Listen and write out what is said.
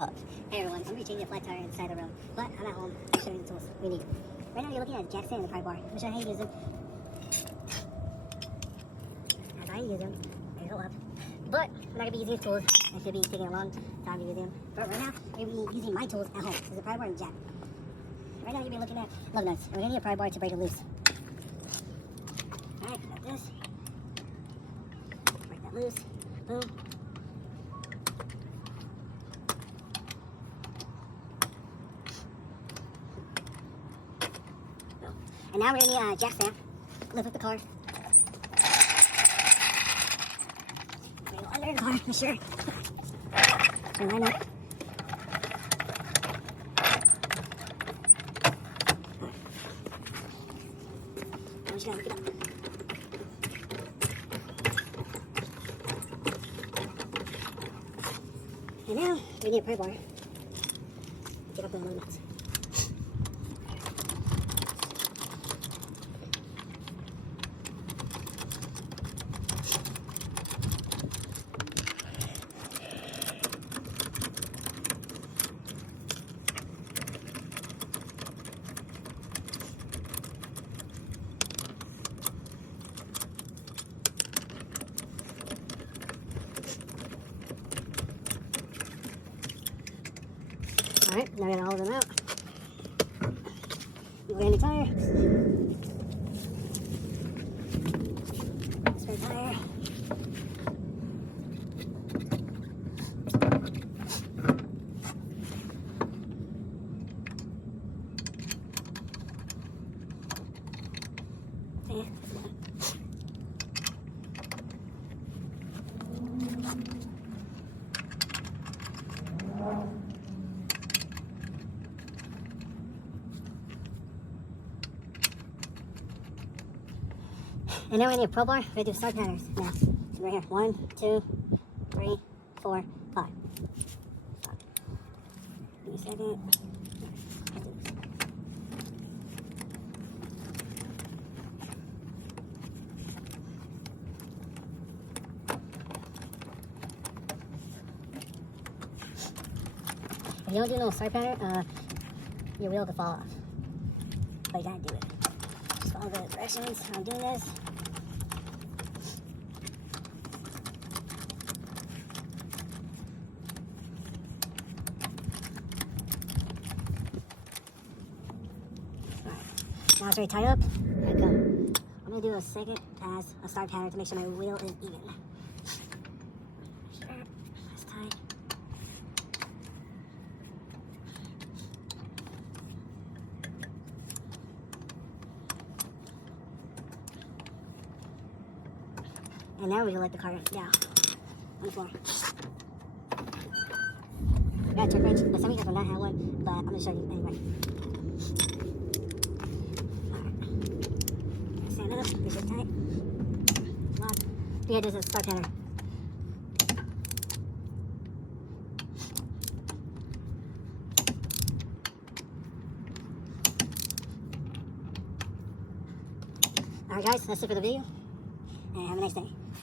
Hey everyone, I'm reaching the flat tire inside the room, but I'm at home. I'll show you the tools we need. Right now you're looking at the jack stand and the pry bar. I'm going to show you how you use them. That's how you use them. They go up. But I'm not going to be using these tools. It should be taking a long time to use them. But right now, we're going to be using my tools at home. This is a pry bar and jack. Right now you'll be looking at lug nuts. We're going to need a pry bar to break it loose. Alright, got this. Break that loose. Boom. And now we're going to need a jack stand. Lift up the car. We're going to go under the car for sure. Turn line up. Now we just got to lift it up. And now we need a pry bar. Get up the lug nuts. Alright, now we got all of them out. We're in the tire. Spare tire. Okay. And now we need a pro bar. We're going to do start patterns now. So right here. 1, 2, 3, 4, 5. Stop. Give me a second. If you don't do no start pattern, your wheel could fall off. But you gotta do it. Just follow the directions. I'm doing this. Now it's already tied up. Here I go. I'm gonna do a second pass, a start pattern to make sure my wheel is even. Sure, that's tight. And now we can let the car down on the floor. I got a torque wrench, but some of you guys will not have one, but I'm gonna show you anyway. Stand up, push it tight. Lock. Here, there's a start pattern. Alright guys, that's it for the video. And have a nice day.